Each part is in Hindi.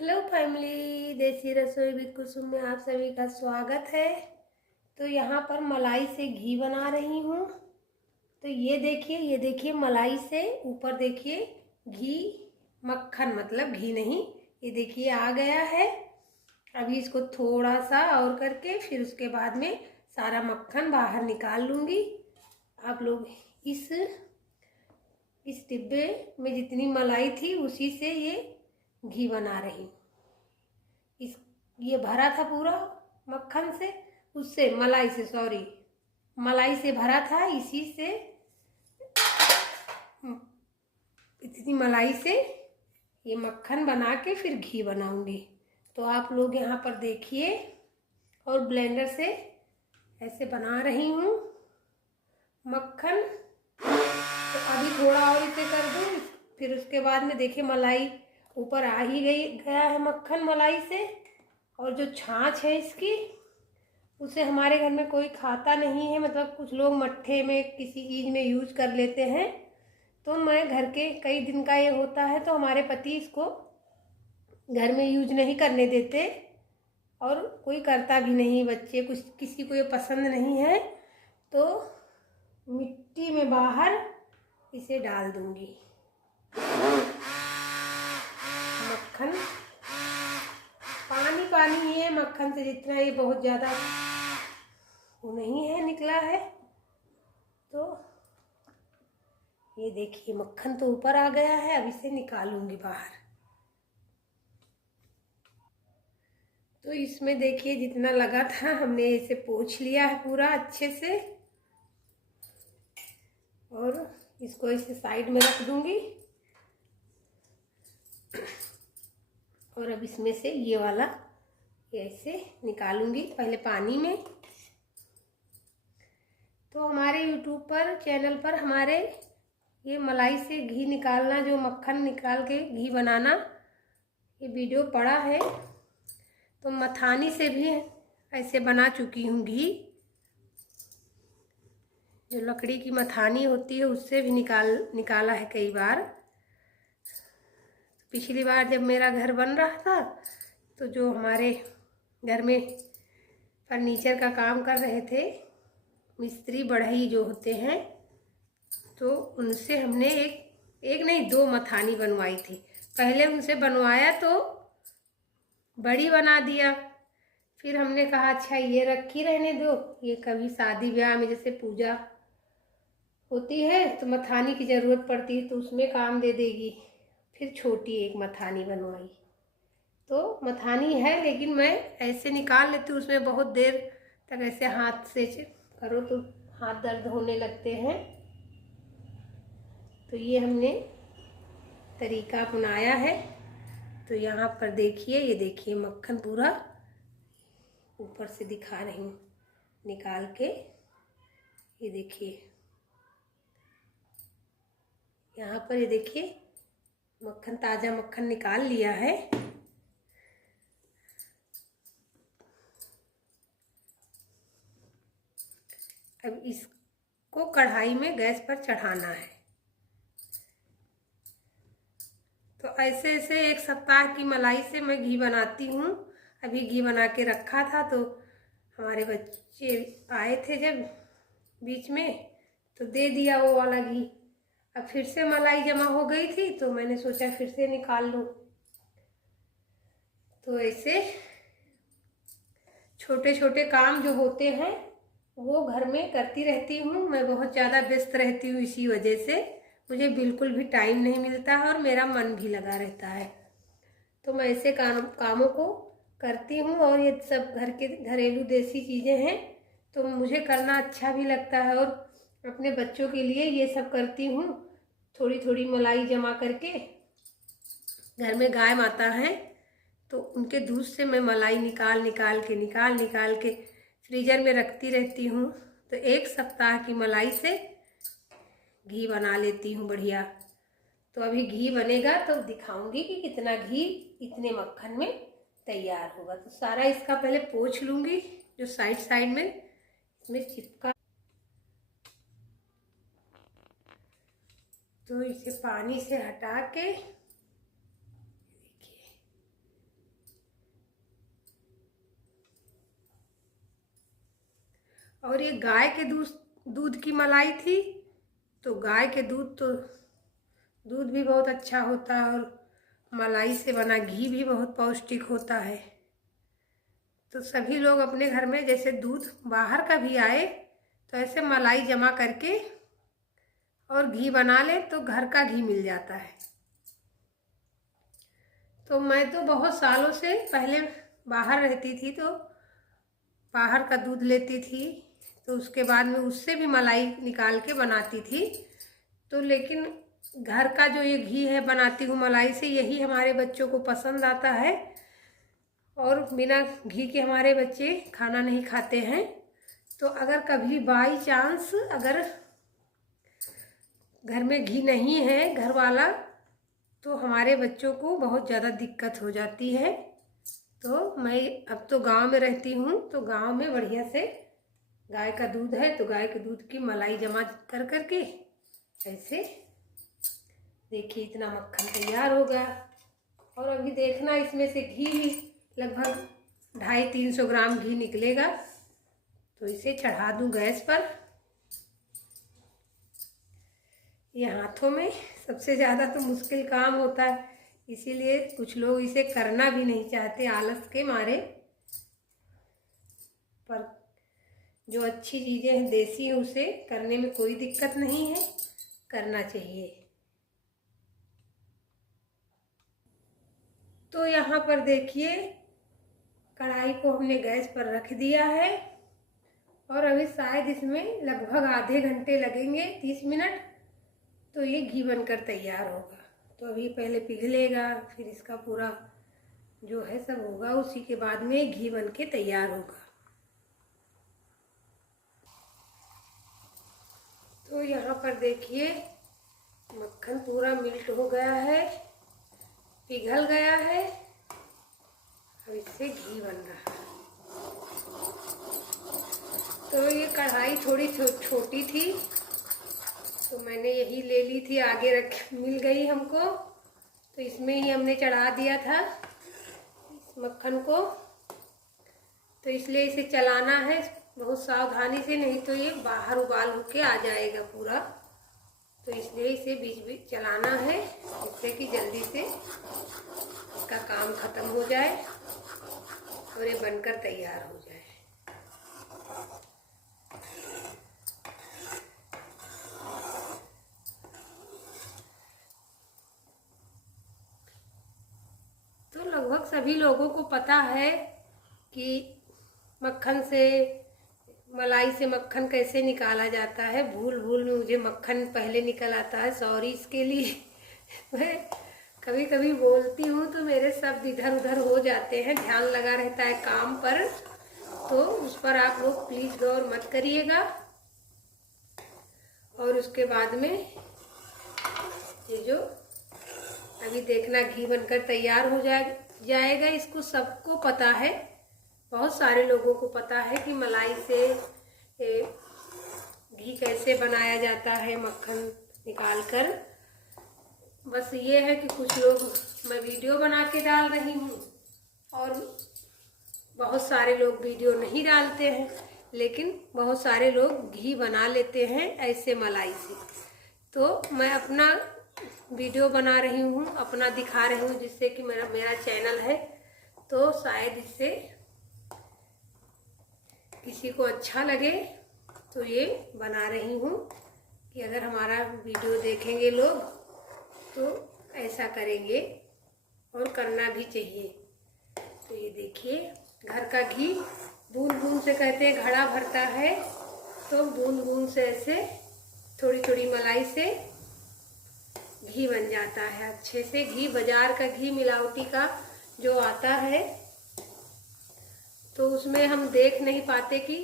हेलो फैमिली, देसी रसोई विद कुसुम में आप सभी का स्वागत है। तो यहाँ पर मलाई से घी बना रही हूँ। तो ये देखिए मलाई से ऊपर देखिए घी, मक्खन मतलब घी नहीं, ये देखिए आ गया है। अभी इसको थोड़ा सा और करके फिर उसके बाद में सारा मक्खन बाहर निकाल लूँगी। आप लोग इस डिब्बे में जितनी मलाई थी उसी से ये घी बना रही हूँ। इस ये भरा था पूरा मक्खन से, उससे मलाई से भरा था। इसी से इतनी मलाई से ये मक्खन बना के फिर घी बनाऊंगी। तो आप लोग यहाँ पर देखिए, और ब्लेंडर से ऐसे बना रही हूँ मक्खन। तो अभी थोड़ा और इसे कर दूँ, फिर उसके बाद में देखिए मलाई ऊपर आ ही गया है मक्खन मलाई से। और जो छाछ है इसकी, उसे हमारे घर में कोई खाता नहीं है, मतलब कुछ लोग मट्ठे में किसी चीज़ में यूज कर लेते हैं। तो मैं घर के कई दिन का ये होता है तो हमारे पति इसको घर में यूज नहीं करने देते, और कोई करता भी नहीं, बच्चे कुछ किसी को ये पसंद नहीं है। तो मिट्टी में बाहर इसे डाल दूंगी मक्खन। पानी पानी है मक्खन से, जितना ये बहुत ज़्यादा वो नहीं है निकला है। तो ये देखिए मक्खन तो ऊपर आ गया है, अब इसे निकालूंगी बाहर। तो इसमें देखिए जितना लगा था हमने इसे पोंछ लिया है पूरा अच्छे से, और इसको इसे साइड में रख दूंगी। और अब इसमें से ये वाला ऐसे निकालूंगी पहले पानी में। तो हमारे YouTube पर चैनल पर हमारे ये मलाई से घी निकालना, जो मक्खन निकाल के घी बनाना, ये वीडियो पड़ा है। तो मथानी से भी ऐसे बना चुकी हूँ घी, जो लकड़ी की मथानी होती है उससे भी निकाला है कई बार। पिछली बार जब मेरा घर बन रहा था तो जो हमारे घर में फर्नीचर का काम कर रहे थे मिस्त्री बढ़ई जो होते हैं, तो उनसे हमने एक नहीं दो मथानी बनवाई थी। पहले उनसे बनवाया तो बड़ी बना दिया, फिर हमने कहा अच्छा ये रखी रहने दो, ये कभी शादी ब्याह में जैसे पूजा होती है तो मथानी की ज़रूरत पड़ती है तो उसमें काम दे देगी। फिर छोटी एक मथानी बनवाई। तो मथानी है लेकिन मैं ऐसे निकाल लेती हूँ, उसमें बहुत देर तक ऐसे हाथ से करो तो हाथ दर्द होने लगते हैं। तो ये हमने तरीका अपनाया है। तो यहाँ पर देखिए, ये देखिए मक्खन पूरा ऊपर से दिखा रही हूँ निकाल के। ये देखिए यहाँ पर, ये देखिए मक्खन, ताज़ा मक्खन निकाल लिया है। अब इसको कढ़ाई में गैस पर चढ़ाना है। तो ऐसे ऐसे एक सप्ताह की मलाई से मैं घी बनाती हूँ। अभी घी बना के रखा था तो हमारे बच्चे आए थे जब बीच में, तो दे दिया वो वाला घी। अब फिर से मलाई जमा हो गई थी तो मैंने सोचा फिर से निकाल लूँ। तो ऐसे छोटे छोटे काम जो होते हैं वो घर में करती रहती हूँ। मैं बहुत ज़्यादा व्यस्त रहती हूँ, इसी वजह से मुझे बिल्कुल भी टाइम नहीं मिलता है और मेरा मन भी लगा रहता है। तो मैं ऐसे कामों को करती हूँ, और ये सब घर के घरेलू देसी चीज़ें हैं तो मुझे करना अच्छा भी लगता है। और अपने बच्चों के लिए ये सब करती हूँ। थोड़ी थोड़ी मलाई जमा करके, घर में गाय माता है तो उनके दूध से मैं मलाई निकाल के फ्रीजर में रखती रहती हूँ। तो एक सप्ताह की मलाई से घी बना लेती हूँ बढ़िया। तो अभी घी बनेगा तो दिखाऊंगी कि कितना घी इतने मक्खन में तैयार होगा। तो सारा इसका पहले पोंछ लूँगी, जो साइड साइड में इसमें चिपका। तो इसे पानी से हटा के देखिए और ये गाय के दूध की मलाई थी। तो गाय के दूध भी बहुत अच्छा होता है और मलाई से बना घी भी बहुत पौष्टिक होता है। तो सभी लोग अपने घर में जैसे दूध बाहर का भी आए तो ऐसे मलाई जमा करके और घी बना ले तो घर का घी मिल जाता है। तो मैं तो बहुत सालों से पहले बाहर रहती थी तो बाहर का दूध लेती थी, तो उसके बाद में उससे भी मलाई निकाल के बनाती थी। तो लेकिन घर का जो ये घी है बनाती हूँ मलाई से, यही हमारे बच्चों को पसंद आता है और बिना घी के हमारे बच्चे खाना नहीं खाते हैं। तो अगर कभी बाई चांस अगर घर में घी नहीं है घर वाला, तो हमारे बच्चों को बहुत ज़्यादा दिक्कत हो जाती है। तो मैं अब तो गांव में रहती हूँ, तो गांव में बढ़िया से गाय का दूध है तो गाय के दूध की मलाई जमा कर करके ऐसे देखिए इतना मक्खन तैयार हो गया। और अभी देखना इसमें से घी भी लगभग 250-300 ग्राम घी निकलेगा। तो इसे चढ़ा दूँ गैस पर। ये हाथों में सबसे ज़्यादा तो मुश्किल काम होता है, इसीलिए कुछ लोग इसे करना भी नहीं चाहते आलस के मारे। पर जो अच्छी चीज़ें हैं देसी हैं उसे करने में कोई दिक्कत नहीं है, करना चाहिए। तो यहाँ पर देखिए कढ़ाई को हमने गैस पर रख दिया है और अभी शायद इसमें लगभग आधे घंटे लगेंगे, 30 मिनट, तो ये घी बनकर तैयार होगा। तो अभी पहले पिघलेगा, फिर इसका पूरा जो है सब होगा, उसी के बाद में घी बन के तैयार होगा। तो यहाँ पर देखिए मक्खन पूरा मिल्ट हो गया है, पिघल गया है। अब इससे घी बन रहा है। तो ये कढ़ाई थोड़ी छोटी थी तो मैंने यही ले ली थी, आगे रख मिल गई हमको, तो इसमें ही हमने चढ़ा दिया था इस मक्खन को। तो इसलिए इसे चलाना है बहुत सावधानी से, नहीं तो ये बाहर उबाल होके आ जाएगा पूरा। तो इसलिए इसे बीच बीच चलाना है जिससे कि जल्दी से इसका काम खत्म हो जाए और ये बनकर तैयार हो जाए। तो लगभग सभी लोगों को पता है कि मक्खन से मलाई से मक्खन कैसे निकाला जाता है। भूल भूल में मुझे मक्खन पहले निकल आता है, सॉरी इसके लिए। मैं कभी कभी बोलती हूँ तो मेरे शब्द इधर उधर हो जाते हैं, ध्यान लगा रहता है काम पर, तो उस पर आप लोग प्लीज़ गौर मत करिएगा। और उसके बाद में ये जो अभी देखना घी बनकर तैयार हो जाएगा। इसको सबको पता है, बहुत सारे लोगों को पता है कि मलाई से घी कैसे बनाया जाता है मक्खन निकाल कर। बस ये है कि कुछ लोग मैं वीडियो बना के डाल रही हूँ और बहुत सारे लोग वीडियो नहीं डालते हैं, लेकिन बहुत सारे लोग घी बना लेते हैं ऐसे मलाई से। तो मैं अपना वीडियो बना रही हूँ, अपना दिखा रही हूँ, जिससे कि मेरा चैनल है तो शायद इससे किसी को अच्छा लगे, तो ये बना रही हूँ कि अगर हमारा वीडियो देखेंगे लोग तो ऐसा करेंगे और करना भी चाहिए। तो ये देखिए घर का घी बूंद बूंद से कहते हैं घड़ा भरता है, तो बूंद बूंद से ऐसे थोड़ी थोड़ी मलाई से घी बन जाता है अच्छे से। घी बाजार का घी मिलावटी का जो आता है तो उसमें हम देख नहीं पाते कि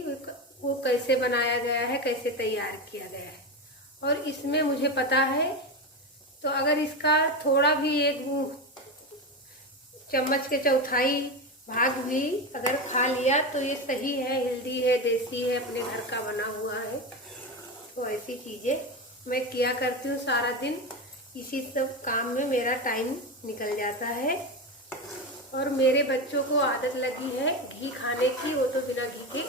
वो कैसे बनाया गया है, कैसे तैयार किया गया है। और इसमें मुझे पता है, तो अगर इसका थोड़ा भी 1 चम्मच के चौथाई भाग भी अगर खा लिया तो ये सही है, हेल्दी है, देसी है, अपने घर का बना हुआ है। तो ऐसी चीज़ें मैं किया करती हूँ सारा दिन, इसी सब काम में मेरा टाइम निकल जाता है। और मेरे बच्चों को आदत लगी है घी खाने की, वो तो बिना घी के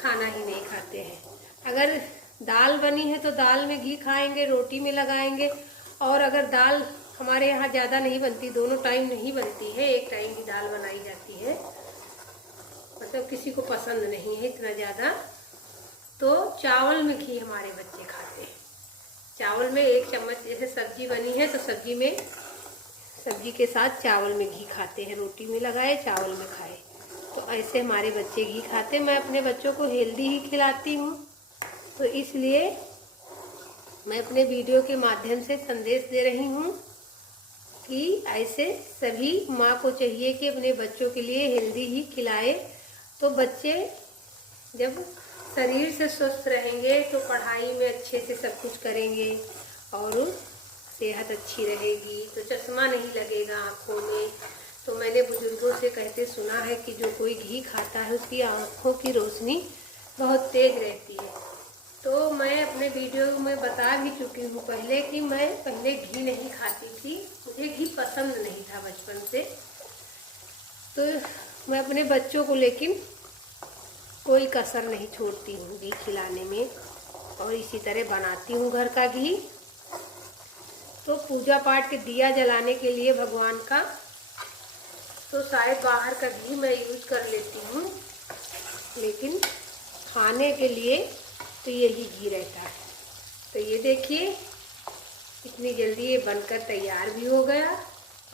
खाना ही नहीं खाते हैं। अगर दाल बनी है तो दाल में घी खाएंगे, रोटी में लगाएंगे। और अगर दाल हमारे यहाँ ज़्यादा नहीं बनती, दोनों टाइम नहीं बनती है, एक टाइम की दाल बनाई जाती है, मतलब किसी को पसंद नहीं है इतना ज़्यादा, तो चावल में घी हमारे बच्चे खाते हैं। चावल में 1 चम्मच, जैसे सब्जी बनी है तो सब्जी के साथ चावल में घी खाते हैं, रोटी में लगाए चावल में खाए, तो ऐसे हमारे बच्चे घी खाते हैं। मैं अपने बच्चों को हेल्दी ही खिलाती हूँ, तो इसलिए मैं अपने वीडियो के माध्यम से संदेश दे रही हूँ कि ऐसे सभी माँ को चाहिए कि अपने बच्चों के लिए हेल्दी ही खिलाए। तो बच्चे जब शरीर से स्वस्थ रहेंगे तो पढ़ाई में अच्छे से सब कुछ करेंगे और सेहत अच्छी रहेगी, तो चश्मा नहीं लगेगा आँखों में। तो मैंने बुजुर्गों से कहते सुना है कि जो कोई घी खाता है उसकी आँखों की रोशनी बहुत तेज रहती है। तो मैं अपने वीडियो में बता भी चुकी हूँ पहले कि मैं पहले घी नहीं खाती थी, मुझे घी पसंद नहीं था बचपन से। तो मैं अपने बच्चों को लेकिन कोई कसर नहीं छोड़ती हूँ घी खिलाने में, और इसी तरह बनाती हूँ घर का घी। तो पूजा पाठ के दिया जलाने के लिए भगवान का, तो शायद बाहर का घी मैं यूज कर लेती हूँ, लेकिन खाने के लिए तो यही घी रहता है। तो ये देखिए इतनी जल्दी ये बनकर तैयार भी हो गया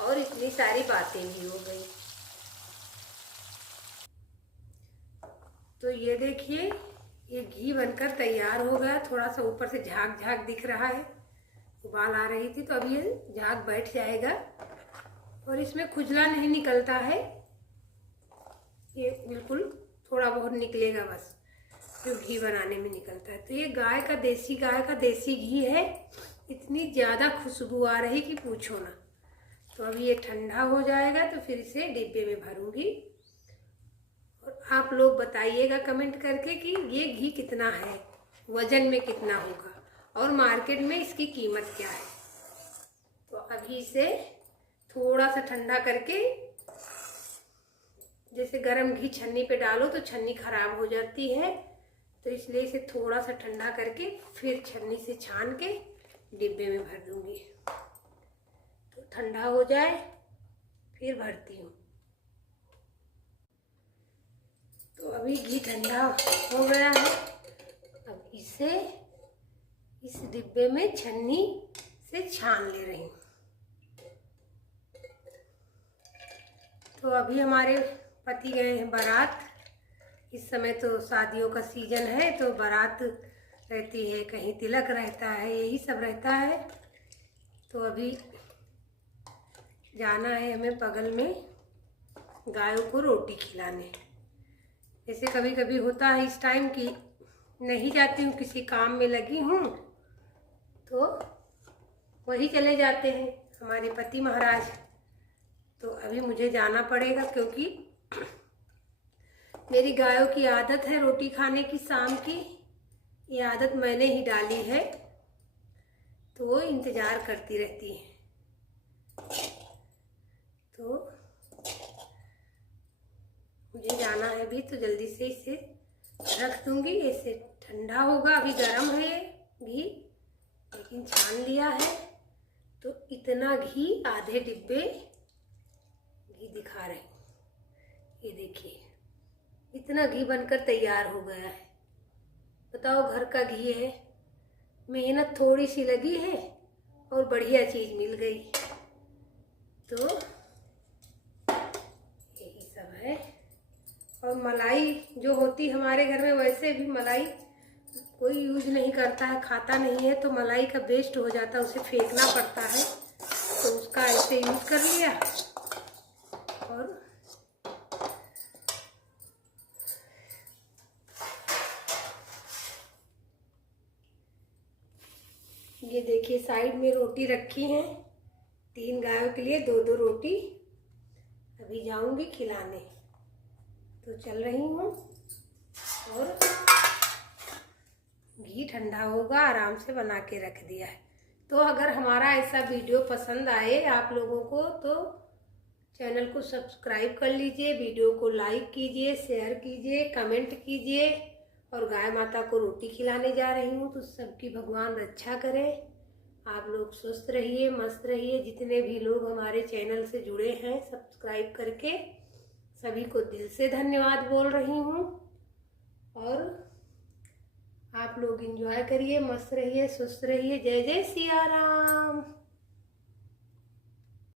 और इतनी सारी बातें भी हो गई। तो ये देखिए ये घी बनकर तैयार हो गया। थोड़ा सा ऊपर से झाग झाग दिख रहा है, उबाल आ रही थी, तो अब ये झाग बैठ जाएगा और इसमें खुजला नहीं निकलता है, ये बिल्कुल थोड़ा बहुत निकलेगा बस जो घी बनाने में निकलता है। तो ये गाय का देसी घी है, इतनी ज़्यादा खुशबू आ रही कि पूछो ना। तो अब ये ठंडा हो जाएगा तो फिर इसे डिब्बे में भरूंगी, और आप लोग बताइएगा कमेंट करके कि ये घी कितना है, वजन में कितना होगा और मार्केट में इसकी कीमत क्या है। तो अभी इसे थोड़ा सा ठंडा करके, जैसे गरम घी छन्नी पे डालो तो छन्नी खराब हो जाती है, तो इसलिए इसे थोड़ा सा ठंडा करके फिर छन्नी से छान के डिब्बे में भर दूंगी। तो ठंडा हो जाए फिर भरती हूँ। तो अभी घी ठंडा हो गया है, अब इसे इस डिब्बे में छन्नी से छान ले रही हूँ। तो अभी हमारे पति गए हैं बारात, इस समय तो शादियों का सीजन है, तो बारात रहती है, कहीं तिलक रहता है, यही सब रहता है। तो अभी जाना है हमें बगल में गायों को रोटी खिलाने। जैसे कभी कभी होता है इस टाइम की नहीं जाती हूँ, किसी काम में लगी हूँ, तो वही चले जाते हैं हमारे पति महाराज। तो अभी मुझे जाना पड़ेगा क्योंकि मेरी गायों की आदत है रोटी खाने की शाम की, ये आदत मैंने ही डाली है, तो वो इंतज़ार करती रहती है। तो मुझे जाना है भी, तो जल्दी से इसे रख दूंगी, इसे ठंडा होगा। अभी गर्म है ये घी, लेकिन छान लिया है। तो इतना घी, आधे डिब्बे घी दिखा रहे हैं, ये देखिए इतना घी बनकर तैयार हो गया है। बताओ, घर का घी है, मेहनत थोड़ी सी लगी है और बढ़िया चीज़ मिल गई। तो यही सब है। और मलाई जो होती हमारे घर में, वैसे भी मलाई कोई यूज नहीं करता है, खाता नहीं है, तो मलाई का वेस्ट हो जाता है, उसे फेंकना पड़ता है, तो उसका ऐसे यूज कर लिया। और ये देखिए साइड में रोटी रखी है, 3 गायों के लिए 2-2 रोटी। अभी जाऊंगी खिलाने, तो चल रही हूँ। और घी ठंडा होगा, आराम से बना के रख दिया है। तो अगर हमारा ऐसा वीडियो पसंद आए आप लोगों को, तो चैनल को सब्सक्राइब कर लीजिए, वीडियो को लाइक कीजिए, शेयर कीजिए, कमेंट कीजिए और गाय माता को रोटी खिलाने जा रही हूँ। तो सबकी भगवान रक्षा करे। आप लोग स्वस्थ रहिए, मस्त रहिए। जितने भी लोग हमारे चैनल से जुड़े हैं सब्सक्राइब करके, सभी को दिल से धन्यवाद बोल रही हूँ। और आप लोग एंजॉय करिए, मस्त रहिए, स्वस्थ रहिए। जय जय सिया राम।